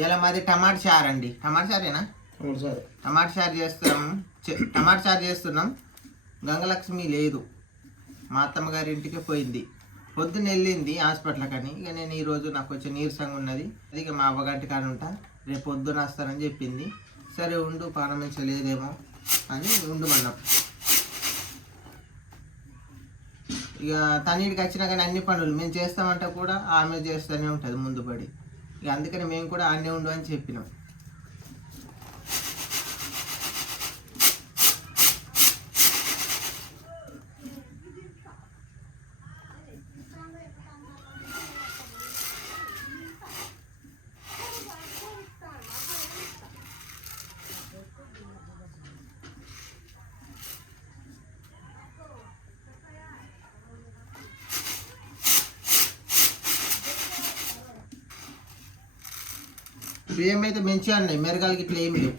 ఇలా మాది టమాటా చారు అండి. టమాటా చారేనా? టమాటా చారు చేస్తున్నాం. గంగలక్ష్మి లేదు, మా అత్తమ్మ గారి ఇంటికి పోయింది. పొద్దున్న వెళ్ళింది హాస్పిటల్ కానీ. ఇక నేను ఈరోజు నాకు కొంచెం నీరసంగా ఉన్నది. అది ఇక మా అవ్వగంటి కాడ ఉంటా, రేపు పొద్దున వస్తానని చెప్పింది. సరే ఉండు, పానం మంచిగా లేదేమో అని ఉండమన్నాం. ఇక తనీడికి వచ్చినా కానీ అన్ని పనులు మేము చేస్తామంటే కూడా ఆమె చేస్తూనే ఉంటుంది ముందు పడి. ఇక అందుకని మేము కూడా ఆడనే ఉండు అని చెప్పినాం. బియ్యం అయితే మంచిగా ఉన్నాయి, మెరగాలకి ఇట్లా ఏమి లేవు.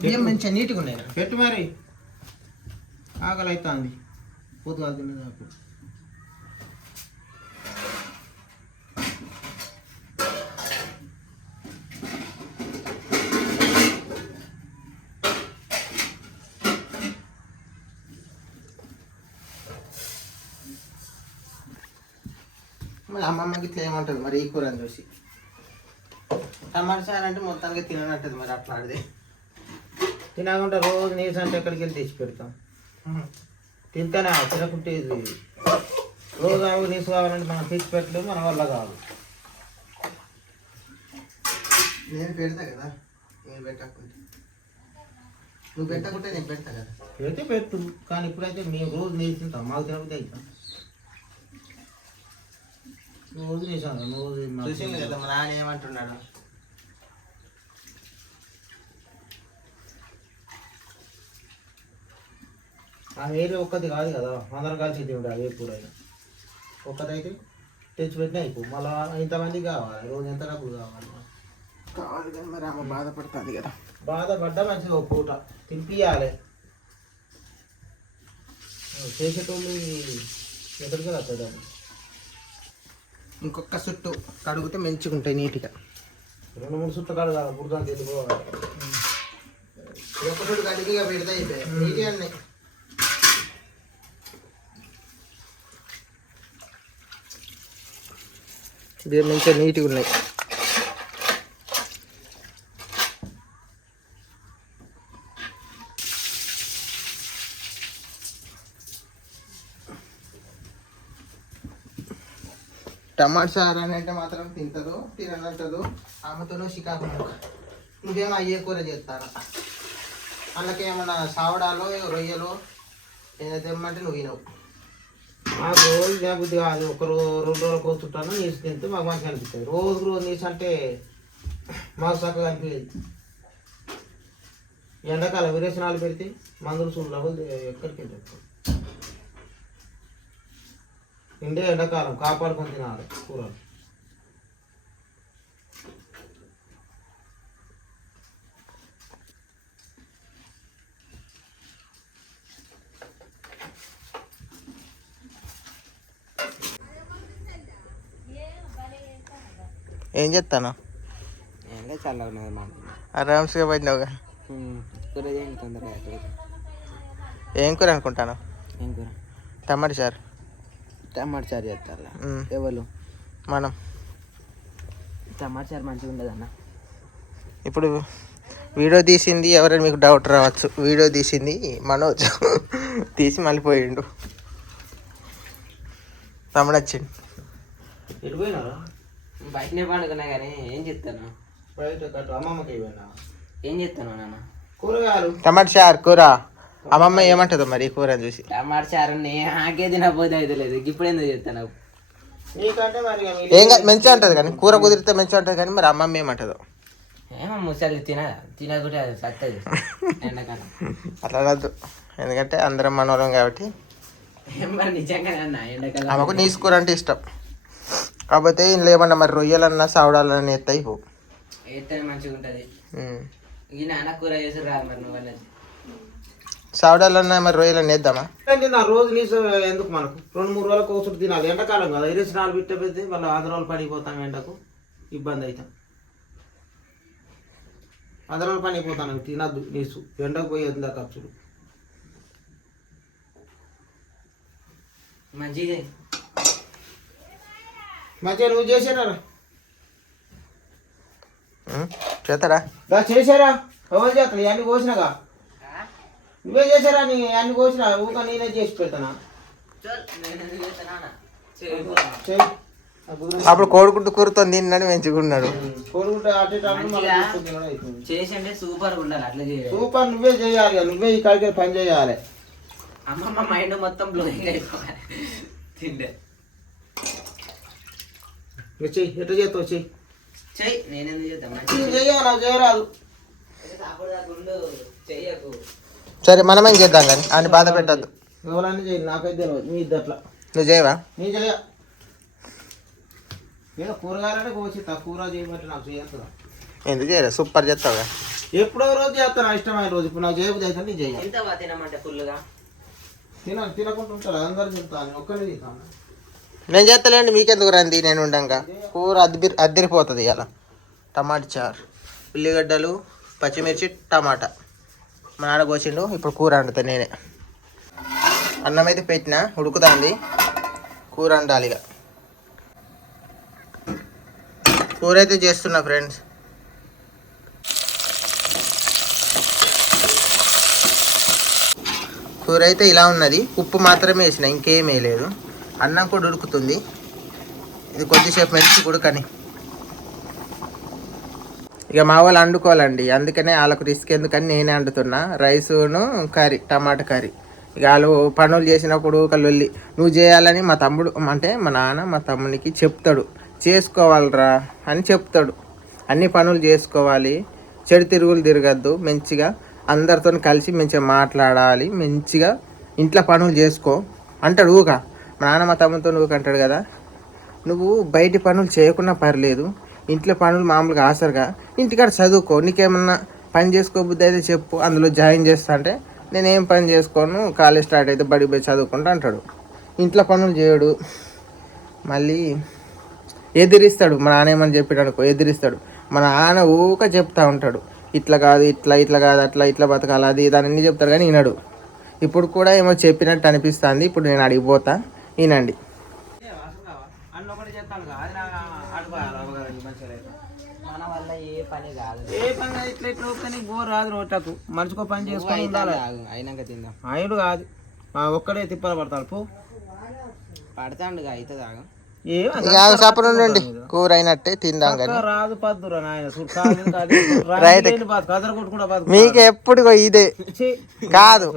బియ్యం మంచిగా నీట్గా ఉన్నాయి. పెట్టు మరి, ఆకలి అవుతుంది పొద్దుగాలు తినేదాకు. మరి అమ్మమ్మకి ఇట్లా ఏమంటుంది మరి ఈ కూర అని చూసి. టమాటా చారు అంటే మొత్తానికి తిననట్టది మరి. అట్లా ఆడితే తినకుండా రోజు నీసు అంటే ఎక్కడికి వెళ్ళి తెచ్చి పెడతాం. తింటానే తినకుంటే రోజు అవి నీసు కావాలంటే మనం తెచ్చి పెట్టలేము, మన వల్ల కాదు. నేను పెడతా కదా, నేను పెట్టకుంటే. నువ్వు పెట్టకుంటే నేను పెడతా కదా. పెడితే పెట్టు, కానీ ఇప్పుడైతే మేము రోజు నీసు తింటాం, మాకు తినకపోతే అవుతాం. రోజు నీసాను రోజు చూసింది కదా మా నాన్న ఏమంటున్నాడు. ఆ వేరే ఒక్కది కాదు కదా, అందరం కలిసి తింటాడు. అది ఎప్పుడైనా ఒక్కదైతే తెచ్చిపెట్టినా అయిపో. మళ్ళీ ఇంతమంది కావాలి, రోజు ఎంత డబ్బులు కావాలి కానీ మరి అమ్మ బాధపడుతుంది కదా. బాధపడ్డా మంచిగా ఒక పూట తినిపియాలి. చేసేటోళ్ళు ఎక్కడికి వస్తుంది. ఇంకొక చుట్టూ కడుగుతే మంచిగా ఉంటాయి నీట్గా. 2-3 చుట్టూ కడగాలి, బురద తెలుసుకోవాలి. ఒక చుట్టూ కడిగిగా పెడితే అయిపోయాయి నీట్గా అన్నీ. దీని మంచిగా నీట్గా ఉన్నాయి. టమాటా చారు అని అంటే మాత్రం తింటుందో తిననంటదో ఆమెతోనో చికాకు. నువ్వేమో అయ్యే కూర చేస్తాను, అందుకేమన్నా సావడాలో రొయ్యలో ఏదైతే ఇమ్మంటే నువ్వు వినవు. మాకు రోజు తినబుద్ధి కాదు. 2 రోజులకు వస్తుంటాను నీసు తింటే మాకు మంచిగా అనిపిస్తుంది. రోజు నీసు అంటే మాకు చక్కగా అనిపించదు. ఎండాకాలం విరేచనాలు పెడితే మందులు చూడలేవు, ఎక్కడికి వెళ్తారు. ఇండే ఎండాకాలం కాపాడుకొని తినాలి కూరలు. ఏం చెప్తాను? ఆరామ్స్గా పడినావుగా. ఏం కూర అనుకుంటాను? ఏం కూర? టమాటా చారు. టమాటా చారు చేస్తారా? ఎవరు? మనం. టమాటా చారు మంచిగా ఉండదు అన్న. ఇప్పుడు వీడియో తీసింది ఎవరైనా మీకు డౌట్ రావచ్చు. వీడియో తీసింది మనోజ్ తీసి మళ్ళీ పోయిండు. తమ్ముడు వచ్చిండు. ఎటు పోయినారా? బయటనే పండుకున్నా కానీ ఏం చెప్తాను. బయట అమ్మమ్మకి ఏం చెప్తాను నాన్న? కూరగాయలు టమాటా చారు కూర. అమ్మమ్మ ఏమంటుందో మరి కూర చూసి. టమాటా చారు నాకే తినకపోతే అయితే లేదు, ఇప్పుడు ఎందుకు చెప్తాను. నీకంటే మరి ఏం మంచిగా ఉంటుంది కానీ కూర కుదిరితే మంచిగా ఉంటుంది కానీ మరి అమ్మమ్మ ఏమంటుందో ఏమో. ముసలి తినకుంటే అది సత్తది ఎండాకాలం. అట్లా వద్దు, ఎందుకంటే అందరం మనోరం కాబట్టి. నిజంగానే అన్న ఎండాకాలం ఆమెకు నీసు కూర అంటే ఇష్టం. కాకపోతే ఇంట్లో ఏమన్నా మరి రొయ్యలన్నా సావడాలన్నా ఎత్తాయి పో ఎత్తే మంచిగా ఉంటుంది. ఈ నాన్న కూర చేసి రాదు మరి నువ్వు అనేది. సావడాలన్నా మరి రొయ్యలన్నా వేద్దామా? రోజు నీసు ఎందుకు మనకు? 2-3 రోజులకు ఒకసారి తినాలి. ఎండాకాలం కదా, 24 బిట్ట పెడితే వాళ్ళ 6 రోజులు పడిపోతాం, ఎండకు ఇబ్బంది అవుతాం. అందరూ పని అయిపోతాను తినద్దు నీసు ఎండకు పోయి ఎంత ఖర్చులు మంచిదే మంచిగా నువ్వు చేసారా చేస్తారా చేసారా ఎవరు చేస్తాను ఇవన్నీ కోసినాగా నువ్వే చేసారా నీ అన్ని కోసినా ఊక నేనే చేసి పెడతానా అప్పుడు కోడిగుడ్డు కూరతో తిన్నాడు మంచిగున్నాడు కోడిగుడ్డు అటు చేసిండే సూపర్ ఉండాలి అట్లా చేయాలి సూపర్ నువ్వే చేయాలి నువ్వే ఈ కాడికి పని చేయాలి అమ్మమ్మ మైండ్ మొత్తం బ్లోయింగ్ అయిపోవాలి తిండే చెయ్యి ఎట్లా చేస్తావు చెయ్యి చెయ్యి నేనెందుకు చేద్దాం చెయ్యా నాకు చేయరాదు చెయ్యకు సరే మనమేం చేద్దాం కానీ ఆయన బాధ పెట్టద్దు ఎవరన్నా చెయ్యి నాకైతే తెలియదు మీ ఇద్దరు అట్లా నువ్వు చేయవా నీ చెయ్య ఏదో కూరగాయలంటే కోసి కూర చేయమంటే నాకు చేస్తుందా ఎందుకు చేయరా సూపర్ చేస్తావుగా ఎప్పుడో రోజు చేస్తాను ఇష్టమైన రోజు ఇప్పుడు నాకు చేయబుద్ధి అయితే నేను చెయ్యాలి ఎంత తినమంటే ఫుల్గా తినకుండా ఉంటారు అందరు తింటాను ఒక్కడే తింటాను నేను చేస్తలేండి మీకెందుకు రండి నేను ఉండంగా కూర అద్దరిపోతుంది ఇలా టమాటా చారు ఉల్లిగడ్డలు పచ్చిమిర్చి టమాటా మా నాన్న కోసిండు ఇప్పుడు కూర వండుతా నేనే అన్నం అయితే పెట్టినా ఉడుకుతాంది కూర వండాలి ఇక కూర అయితే చేస్తున్నా ఫ్రెండ్స్ కూర అయితే ఇలా ఉన్నది ఉప్పు మాత్రమే వేసిన ఇంకేం వేయలేదు అన్నం కూడా ఉడుకుతుంది ఇది కొద్దిసేపు మంచి ఉడకని ఇక మా వాళ్ళు వండుకోవాలండి అందుకనే వాళ్ళకు రిస్క్ ఎందుకని నేనే వండుతున్నా రైసును కర్రీ టమాటా కర్రీ ఇక వాళ్ళు పనులు చేసినప్పుడు ఒక లొల్లి నువ్వు చేయాలని మా తమ్ముడు అంటే మా నాన్న మా తమ్మునికి చెప్తాడు చేసుకోవాలిరా అని చెప్తాడు అన్ని పనులు చేసుకోవాలి చెడు తిరుగులు తిరగద్దు మంచిగా అందరితో కలిసి మంచిగా మాట్లాడాలి మంచిగా ఇంట్లో పనులు చేసుకో అంటాడు ఊక మా నాన్న మా తమ్ముతో ఊక అంటాడు కదా నువ్వు బయటి పనులు చేయకున్నా పర్లేదు ఇంట్లో పనులు మామూలుగా ఆసరుగా ఇంటికాడ చదువుకో నీకేమన్నా పని చేసుకోబుద్ది అయితే చెప్పు అందులో జాయిన్ చేస్తా అంటే నేనేం పని చేసుకోను కాలేజ్ స్టార్ట్ అయితే బడికి పోయి చదువుకుంటా అంటాడు ఇంట్లో పనులు చేయడు మళ్ళీ ఎదిరిస్తాడు మా నాన్న ఏమని చెప్పాడు అనుకో ఎదిరిస్తాడు మా నాన్న ఊక చెప్తా ఉంటాడు ఇట్లా కాదు ఇట్లా కాదు అట్లా ఇట్లా బతకాలి అది దాని అన్నీ చెప్తాడు కానీ వినడు ఇప్పుడు కూడా ఏమో చెప్పినట్టు అనిపిస్తుంది ఇప్పుడు నేను అడిగిపోతా వినండి అన్న ఒకటి చెప్తాను మన వల్ల ఏ పని కాదు ఏ పని ఇట్లా ఇట్లా వస్తే బోర్ రాదు రోటకు మనిషికో పని చేసుకొని ఉండాలి అయినాక తిందాం ఆయన కాదు ఒక్కడే తిప్పలు పడతాడు పో పడతాండుగా అయితే తాగా ఇక సపన ఉండండి కూర అయినట్టే తిందాం కానీ రాదు పద్దురా రైట్ మీకు ఎప్పుడు ఇదే కాదు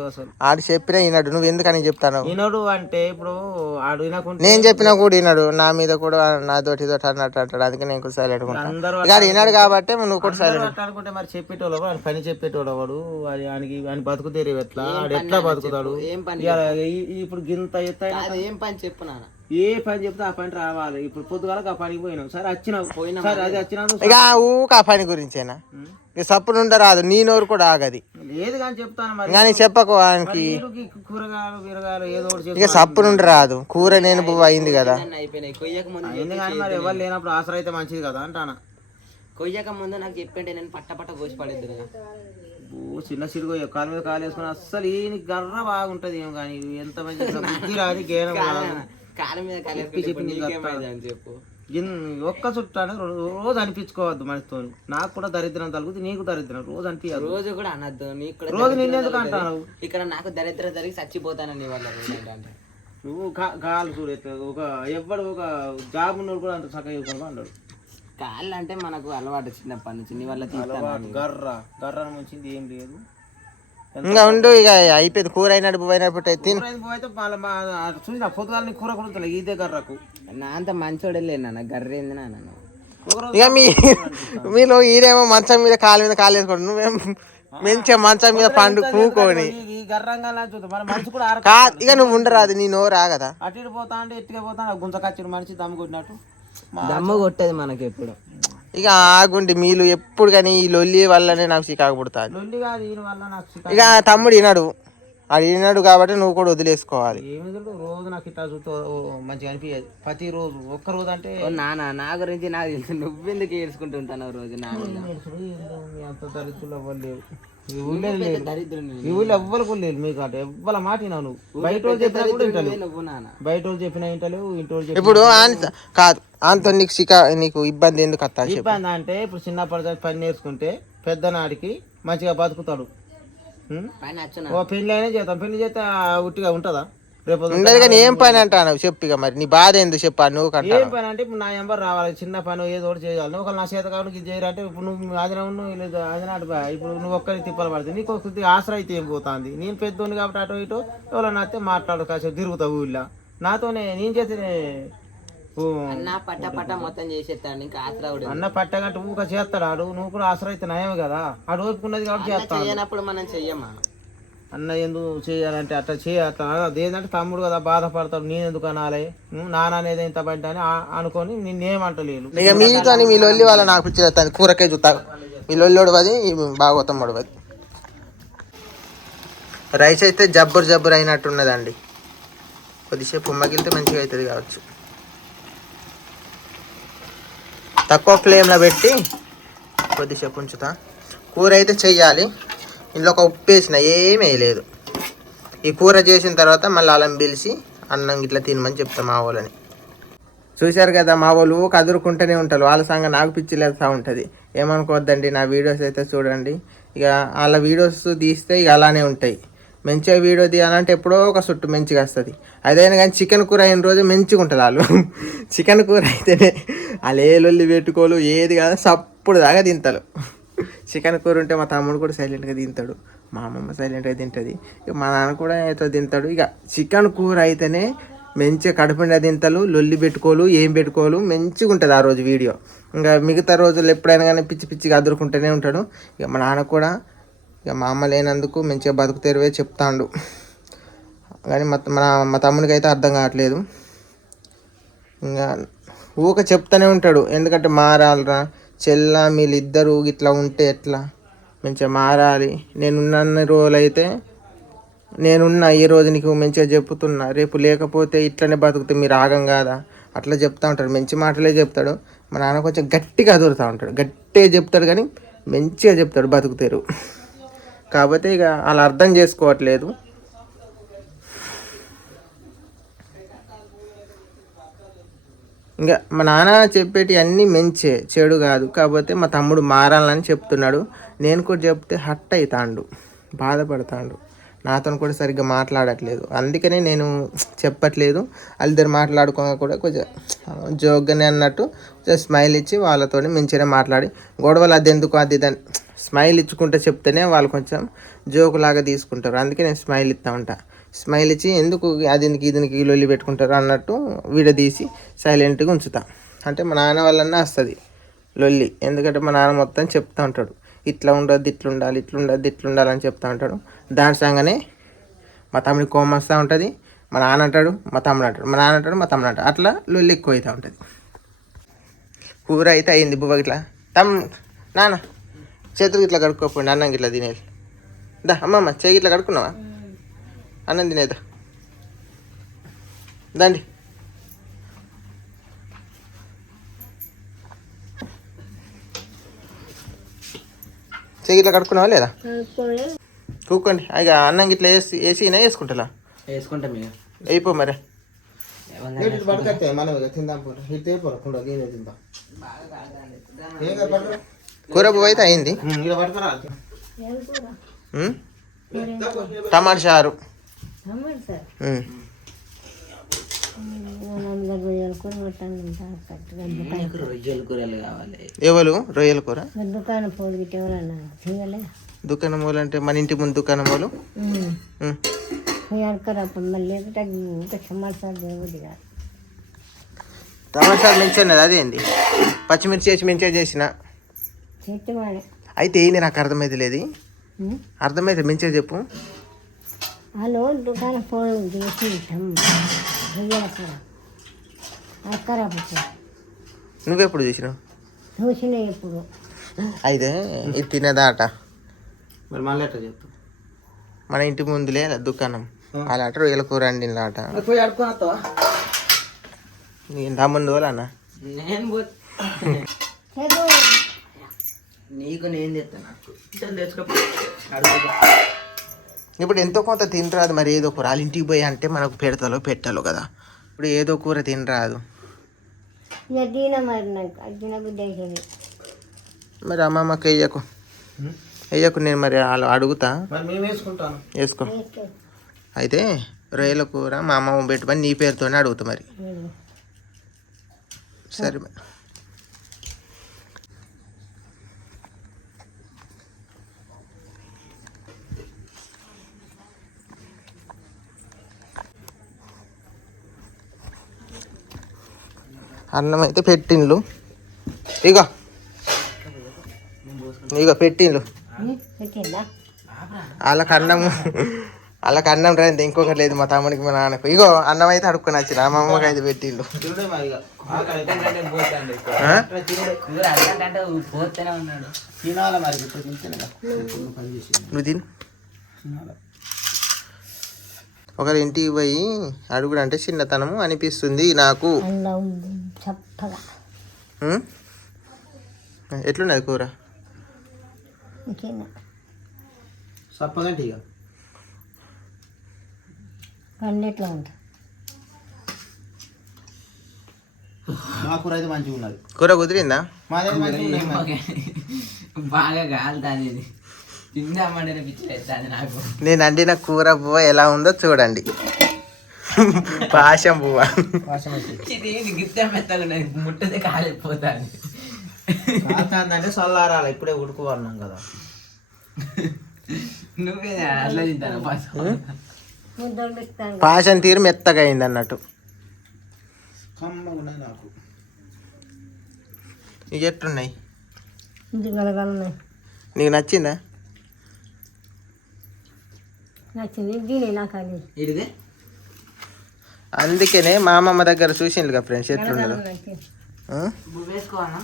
ఆడు చెప్పినా వినడు నువ్వు ఎందుకని చెప్తాను వినడు అంటే ఇప్పుడు ఆడు వినకుండా నేను చెప్పినా కూడా వినడు నా మీద కూడా నాతోటి అన్నట్టు అంటాడు అందుకే నేను కూడా సైలెంట్ ఉంటాను వినడు కాబట్టి నువ్వు కూడా సైలెంట్ అనుకుంటే మరి చెప్పేటోళ్ళు వాడు పని చెప్పేటోడు వాడు ఆయనకి ఆయన బతుకుతేరు ఎట్లా ఆడు ఎట్లా బతుకుతాడు ఏం పని ఇప్పుడు గింత ఎత్త ఏం పని చెప్పు నాన్న ఏ పని చెప్తే ఆ పని రావాలి ఇప్పుడు పొద్దుగాలకు ఆ పనికి పోయినాం సరే వచ్చినావు సరే అది వచ్చినాను ఇక ఊక ఆ పని గురించేనా ఇక సప్పుడు ఉండ రాదు నీ నోరు కూడా ఆగది లేదు కానీ చెప్తాను మరి కానీ చెప్పకు ఆయనకి కూరగాయలు బీరగాయలు ఏదో ఒకటి ఇక సప్పుడు నుండి రాదు కూర నేను అయింది కదా అయిపోయినాయి కొయ్యక ముందు అయింది కానీ మరి ఎవరు లేనప్పుడు ఆసర అయితే మంచిది కదా అంటానా కొయ్యక ముందు నాకు చెప్పంటే నేను పట్ట కోసి పడేద్దు కదా చిన్న సిరుగు కాలు మీద కాలు వేసుకుని అస్సలు ఈ గర్ర బాగుంటది ఏం కానీ ఎంత మంచి రాదు గేనం కాలు మీద చెప్పు ఒక్క చుట్టాను రోజు అనిపించుకోవద్దు మనతో నాకు కూడా దరిద్రం తలుగుతుంది నీకు దరిద్రం రోజు అనిపించదు రోజు కూడా అనద్దు నీకు రోజు నిన్నెందుకు అంటాను ఇక్కడ నాకు దరిద్రం జరిగి చచ్చిపోతానని వాళ్ళ నువ్వు కాలు చూడు ఒక ఎవ్వడు ఒక జాబ్ ఉన్నోడు కూడా అంత చక్కగా చూసుకుంటూ అంటాడు కాళ్ళు అంటే మనకు అలవాటు చిన్నప్పటి నుంచి నీ వల్ల గర్ర ముంచింది ఏం లేదు ఇంకా ఉండు ఇక అయిపోయింది కూర అయినట్టు పోయినప్పుడు తిను చూసిన పొద్దుగాలని కూర కొడుతున్నా ఇదే గర్రకు నా అంత మంచోడే లేదు నాన్న గర్రేంది నాన్న ఇక మీలో ఈడేమో మంచం మీద కాలు వేసుకోండి నువ్వేం మంచిగా మంచం మీద పండు కూకొని కాదు ఇక నువ్వు ఉండరాదు నీ నోరు ఆగదా అటు ఇటు పోతా అంటే ఎట్టుగా పోతా గుంతకచ్చిన మనిషి దమ్ము కొట్టినట్టు దమ్ము కొట్టేది మనకి ఎప్పుడు ఇక ఆగుండి మీరు ఎప్పుడు కానీ ఈ లొల్లి వల్లనే నాకు చికాకు పుడుతుంది లొల్లి కాదు దీని వల్ల నాకు ఇక తమ్ముడు వినడు అడిగినాడు కాబట్టి నువ్వు కూడా వదిలేసుకోవాలి. ఏమి రోజు నాకు ఇట్లా చూస్తే మంచిగా అనిపించదు. ప్రతిరోజు ఒక్క రోజు అంటే నాన్న నా గురించి నాకు తెలుసు, నువ్వెందుకు ఏడ్చుకుంటుంటావు రోజు నా మీద? అంత దరిద్రులు ఎవ్వరు లేవు ఈ ఊళ్ళో లేదు. దరిద్రుని ఈ ఊళ్ళో ఎవ్వరు కూడా లేదు. మీకు అంటే ఎవ్వరు మాట వినావు నువ్వు. బయట వాళ్ళు చెప్పినా కూడా ఇంటలేవు. నువ్వు నాన్న బయట వాళ్ళు చెప్పినా ఇంటలేవు, ఇంటి వాళ్ళు చెప్పినా ఇప్పుడు కాదు ఆంతో నీకు ఇబ్బంది ఎందుకు అత్తా? ఇబ్బంది అంటే ఇప్పుడు చిన్నప్పటి పని నేర్చుకుంటే పెద్దనాడికి మంచిగా బతుకుతాడు. పైన వచ్చునా ఓ పెళ్లి అయినా చేద్దాం. పెళ్లి చేస్తే ఉట్టిగా ఉంటుందా? రేపు ఉండదు కానీ ఏం పని అంటాను చెప్పిగా, మరి నీ బాధ ఎందుకు చెప్పా నువ్వు కంటా? ఏం పని అంటే ఇప్పుడు నా ఎంబర్ రావాలి, చిన్న పని ఏదో ఒకటి చేయాలి. నువ్వు ఒకళ్ళు నా చేత కాబట్టి ఇది చేయాలంటే ఇప్పుడు నువ్వు ఆదిన లేదు ఆదినాడు ఇప్పుడు నువ్వు ఒక్కరికి తిప్పలు పడుతుంది. నీకు ఒక ఆసరా అయితే ఏం పోతుంది. నేను పెద్దోని కాబట్టి అటు ఇటు ఎవరన్నా వస్తే మాట్లాడు, కాసేపు తిరుగుతావు ఊళ్ళో నాతోనే. నేను చేస్తేనే అన్న పట్ట పట్ట మొత్తం చేసేస్తాడు, ఇంకా ఆసరావుడు అన్న పట్టగట్టు ఊక చేస్తాడు ఆడు. నువ్వు కూడా ఆసరా అయితే నయమే కదా, ఆడు ఓపుకున్నది కాబట్టి చేస్తాను. చేయనప్పుడు మనం చెయ్యమా? అన్న ఎందుకు చేయాలంటే అట్లా అట్లా అదేంటంటే తమ్ముడు కదా బాధపడతాడు. నేను ఎందుకు అనాలి? నాన్న అనేది ఎంత బయట అని అనుకొని నేనేమంటలేను. ఇక మీతో మీ లొల్లి వాళ్ళ నాకు పిచ్చి కూరకే చూస్తా. మీ లొల్లి ఒడవది, భాగవతం ఒడవది. రైస్ అయితే జబ్బరు అయినట్టున్నదండి. కొద్దిసేపు ఉమ్మగిలితే మంచిగా అవుతుంది కావచ్చు. తక్కువ ఫ్లేమ్లో పెట్టి కొద్దిసేపు ఉంచుతా. కూర అయితే చెయ్యాలి. ఇందులో ఒక ఉప్పు వేసిన ఏమీ వేయలేదు. ఈ కూర చేసిన తర్వాత మళ్ళీ అల్లం పిలిచి అన్నం ఇట్లా తినమని చెప్తాం మా వాళ్ళని. చూశారు కదా, మా వాళ్ళు కదురుకుంటూనే ఉంటారు. వాళ్ళ సంగ నాకు పిచ్చి లేస్తూ ఉంటుంది. ఏమనుకోవద్దండి, నా వీడియోస్ అయితే చూడండి. ఇక వాళ్ళ వీడియోస్ తీస్తే ఇక అలానే ఉంటాయి. మంచిగా వీడియో తీయాలంటే ఎప్పుడో ఒక చుట్టు మంచిగా వస్తుంది. అదైనా కానీ చికెన్ కూర అయిన రోజు మంచిగా ఉంటుంది వాళ్ళు. చికెన్ కూర అయితేనే వాళ్ళు ఏ లొల్లి పెట్టుకోలు ఏది కాదు సప్పుడు దాకా తింటారు. చికెన్ కూర ఉంటే మా తమ్ముడు కూడా సైలెంట్గా తింటాడు, మా అమ్మమ్మ సైలెంట్గా తింటుంది, ఇక మా నాన్న కూడా ఏదో తింటాడు. ఇక చికెన్ కూర అయితేనే మంచిగా కడుపుండా తింటారు, లొల్లి పెట్టుకోలు ఏం పెట్టుకోలు మంచిగా ఉంటుంది ఆ రోజు వీడియో. ఇంకా మిగతా రోజులు ఎప్పుడైనా కానీ పిచ్చిగా అదురుకుంటూనే ఉంటాడు. ఇక మా నాన్న కూడా ఇక మా అమ్మ లేనందుకు మంచిగా బతుకు తెరువే చెప్తాడు. కానీ మా తమ్ముడికి అయితే అర్థం కావట్లేదు. ఇంకా ఊక చెప్తూనే ఉంటాడు, ఎందుకంటే మారాలరా చెల్ల వీళ్ళిద్దరూ ఇట్లా ఉంటే ఎట్లా, మంచిగా మారాలి. నేనున్న రోజులైతే నేనున్న ఈ రోజు నీకు మంచిగా చెప్తున్నా, రేపు లేకపోతే ఇట్లనే బతుకుతే మీరు ఆగం కాదా అట్లా చెప్తూ ఉంటాడు. మంచి మాటలే చెప్తాడు. మా నాన్న కొంచెం గట్టిగా అదురుతూ ఉంటాడు, గట్టిగా చెప్తాడు కానీ మంచిగా చెప్తాడు బతుకుతారు. కాకపోతే ఇక వాళ్ళు అర్థం చేసుకోవట్లేదు. ఇంకా మా నాన్న చెప్పేటి అన్నీ మంచే, చెడు కాదు. కాకపోతే మా తమ్ముడు మారాలని చెప్తున్నాడు. నేను కూడా చెప్తే హట్ అవుతాడు, బాధపడతాడు. నాతో కూడా సరిగ్గా మాట్లాడట్లేదు. అందుకనే నేను చెప్పట్లేదు. వాళ్ళిద్దరు మాట్లాడుకోగా కూడా కొంచెం జోక్గానే అన్నట్టు స్మైల్ ఇచ్చి వాళ్ళతో మంచిగానే మాట్లాడి గొడవలు అది ఎందుకు అది దాన్ని స్మైల్ ఇచ్చుకుంటే చెప్తేనే వాళ్ళు కొంచెం జోకులాగా తీసుకుంటారు. అందుకే నేను స్మైల్ ఇస్తూ ఉంటా. స్మైల్ ఇచ్చి ఎందుకు దీనికి లొల్లి పెట్టుకుంటారు అన్నట్టు విడదీసి సైలెంట్గా ఉంచుతా. అంటే మా నాన్న వల్లనే వస్తుంది లొల్లి. ఎందుకంటే మా నాన్న మొత్తం చెప్తూ ఉంటాడు, ఇట్లా ఉండొద్దు, ఇట్లా ఉండాలి, ఇట్లా ఉండొద్దు, ఇట్లా ఉండాలని చెప్తూ ఉంటాడు. దాని సంగనే మా తమ్ముడికి కోపం వస్తూ ఉంటుంది. మా నాన్న అంటాడు, మా తమ్ముడు అంటాడు, మా నాన్న అంటాడు, మా తమ్ముడు అంటాడు. అట్లా లొల్లి ఎక్కువ అవుతూ ఉంటుంది. కూర అయితే అయింది. బువ్వ ఇట్లా నాన్న చేతులు ఇట్లా కడుక్కోపోండి, అన్నం ఇట్లా తినేది. దా అమ్మమ్మ చేయి ఇట్లా కడుక్కున్నావా, అన్నం తినేదా దండి. చేయి ఇట్లా కడుక్కున్నావా లేదా? కూకోండి. ఇక అన్నం ఇట్లా వేసినా వేసుకుంటా వేసుకుంటాం ఇక అయిపో మరి. కూర పువ్వు అయితే అయింది. టమాటా చారు. రొయ్యల కూరలు కావాలి. ఎవరు రొయ్యల కూర? దుకాణం వాళ్ళు అంటే మన ఇంటి ముందు దుకాణం వాళ్ళు. టమాటా చారు మంచిగా అదేంది పచ్చిమిర్చి వేసి మంచిగా చేసిన అయితే ఏంది నాకు అర్థమైతే లేదు. అర్థమైతే మంచిగా చెప్పు. హలో దుకాణం ఫోన్ చేసి నువ్వెప్పుడు చూసినావు? చూసినా ఎప్పుడు అయితే ఇది తినేదాట. మరి మళ్ళీ ఎట్లా చెప్తావు? మన ఇంటి ముందులే దుకాణం అలాట రొయ్యల కూర వండినలాట. పోయి అడుకొని వస్తావా? నేను తమ్ముందు అన్న నేను చెప్పు. నీకు నేను తెస్తాను. నాకు తెచ్చుకో. ఇప్పుడు ఎంతో కొంత తినరాదు మరి ఏదో కూర వాళ్ళ ఇంటికి పోయి అంటే మనకు పెడతాలో పెట్టాలో కదా. ఇప్పుడు ఏదో కూర తినరాదు ఇక తిన మరి నాకు అది తినబుద్ధి అవుతుంది. మరి అమ్మమ్మకి వెయ్యకు నేను మరి వాళ్ళు అడుగుతా. మరి మేము వేసుకుంటాను. వేసుకో. అయితే రొయ్యల కూర మా అమ్మమ్మ పెట్టుబడి నీ పేరుతోనే అడుగుతా మరి. సరే మరి. అన్నం అయితే పెట్టిండ్లు. ఇగో పెట్టిండ్లు. పెట్టిందా? వాళ్ళకి అన్నం రాయింది ఇంకొకటి లేదు మా తమ్ముడికి మా నాన్నకు. ఇగో అన్నం అయితే అడుక్కొని వచ్చిన మా అమ్మకి అయితే పెట్టిండ్లు. పోతేనే ఉన్నాడు. తినాలి మరి నువ్వు తిను. ఒకరి ఇంటికి పోయి అడుగుడు అంటే చిన్నతనము అనిపిస్తుంది నాకు. చప్పగా ఎట్లున్నది కూర? చప్పగంటే ఇక పండెట్లా ఉంటుంది. మా కూర అయితే మంచిగా ఉన్నది. కూర కుదిరిందా? మాది మంచిగా ఉన్నది. బాగా కాలుతుంది. తిందామంటే పిచ్చి అవుతుంది నాకు. నేను వండిన కూర పువ్వ ఎలా ఉందో చూడండి. పాశం పువ్వ ఇది గిత్తే మెత్తగా ఉన్నది. ముట్టదే కాలిపోతుంది. అంటే చల్లారాలి. ఇప్పుడే ఉడుకోవాలన్నాం కదా. నువ్వే అట్లా తింటాను. పాశం తీరు మెత్తగా అయింది అన్నట్టు. కమ్మగా ఉన్నది నాకు. ఇక ఎట్లున్నాయి? ఇది నీకు నచ్చిందా? నచ్చింది. దీనే నాకు అది ఇడిదే అందుకనే మా అమ్మమ్మ దగ్గర చూసిండ్రుగా ఫ్రెండ్స్ ఎట్లున్నదో. వేసుకోవాలా?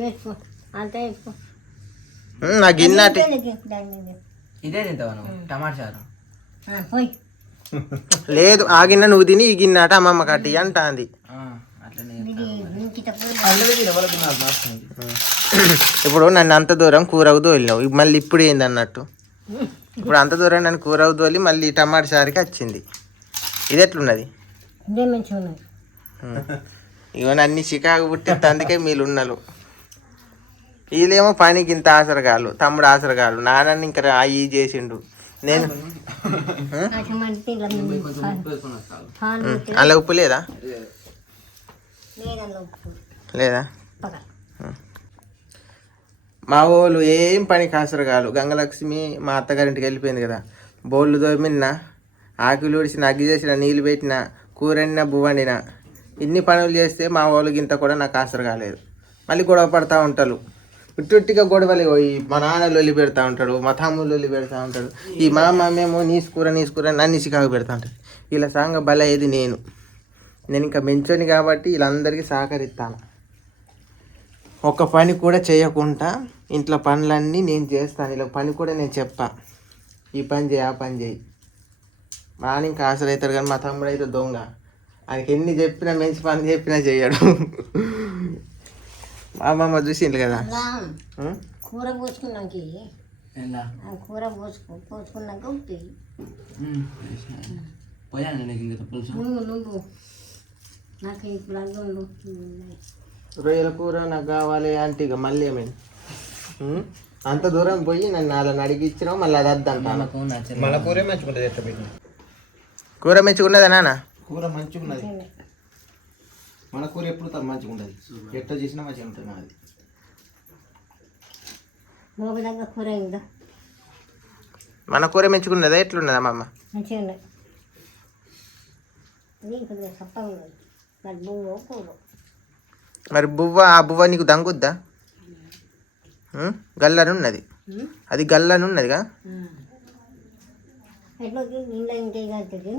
వేసుకో అంతే వేసుకో. నా గిన్నెటి ఇదే తింటావా నువ్వు? టమాటా చారు పోయి లేదు ఆ గిన్నె నువ్వు తిని ఈ గిన్నె అట అమ్మమ్మ కట్టి అంటాంది. అట్లనే ఇప్పుడు నన్ను అంత దూరం కూరకు తోలినావు మళ్ళీ ఇప్పుడు ఏంది అన్నట్టు. ఇప్పుడు అంత దూరం నన్ను కూరకు తోలి మళ్ళీ టమాటా చారుకి వచ్చింది. ఇది ఎట్లున్నది? ఇదే మంచిగా ఉన్నది. ఇగో అన్ని చికాకు పుట్టింది. అందుకే మీరు ఉన్నలు. వీళ్ళేమో పనికి ఇంత ఆసరగాలు, తమ్ముడు ఆసరగాలు. నాన్న ఇంకా అయ్యి చేసిండు. నేను అలా ఉప్పు లేదా? లేదా? మా వాళ్ళు ఏం పనికి ఆసరగాలు. గంగలక్ష్మి మా అత్తగారింటికి వెళ్ళిపోయింది కదా. బోళ్ళు తోమిన, ఆకులు ఊడిసిన, అగ్గి చేసిన, నీళ్ళు పెట్టిన, కూరడిన, బువ్వండిన, ఇన్ని పనులు చేస్తే మా వాళ్ళకి ఇంత కూడా నాకు ఆసర కాలేదు. మళ్ళీ గొడవ పడుతూ ఉంటారు. ఉట్టిగా గొడవలు. మా నాన్న లొల్లి పెడతా ఉంటాడు, మా తమ్ముడు లొల్లి పెడతా ఉంటాడు. ఈ మా అమ్మేమో నీసుకూర నన్ను చికాకు పెడతా ఉంటాడు. ఇలా సాంగ బల అయ్యేది నేను ఇంకా మెంచోని కాబట్టి వీళ్ళందరికీ సహకరిస్తాను. ఒక పని కూడా చేయకుండా ఇంట్లో పనులన్నీ నేను చేస్తాను. ఇలా పని కూడా నేను చెప్పా, ఈ పని చేయి ఆ పని చేయి. మా నాన్న ఇంకా ఆసర అవుతాడు కానీ మా తమ్ముడు అయితే దొంగ. ఆయనకి ఎన్ని చెప్పినా మంచి పని చెప్పినా చేయడు. మా అమ్మమ్మ చూసిండు కదా. కూర పోసుకున్నాక కూర పోసుకున్నాక ఉప్పి నువ్వు నాకు ఇప్పుడు అల్లు రొయ్యల కూర నాకు కావాలి అంటే ఇక మళ్ళీ ఏమైంది? అంత దూరం పోయి నన్ను అలా అడిగిచ్చినావు మళ్ళీ అది వద్దంటాను. మన కూర మంచిగున్నది. ఎట్లా పెట్టిన కూర మంచిగున్నదా నాన్న? కూర మంచిగున్నది. మన కూర ఎప్పుడు మంచిగా ఉండదు. ఎట్లా చేసినా మంచిగా ఉంటుంది. మాది మోగదంగా కూర అయిందా? మన కూర మంచిగున్నదా? ఎట్లున్నదా మా అమ్మ? మంచిగా ఉన్నది. అది కొద్దిగా చప్పగా ఉన్నది. మరి బువ్వ కూర మరి ఆ బువ్వ నీకు దంగుద్దా? గల్లనున్నది. అది గల్లనున్నదిగా. ఎట్లా ఇంట్లో ఇంటే కలుతుంది.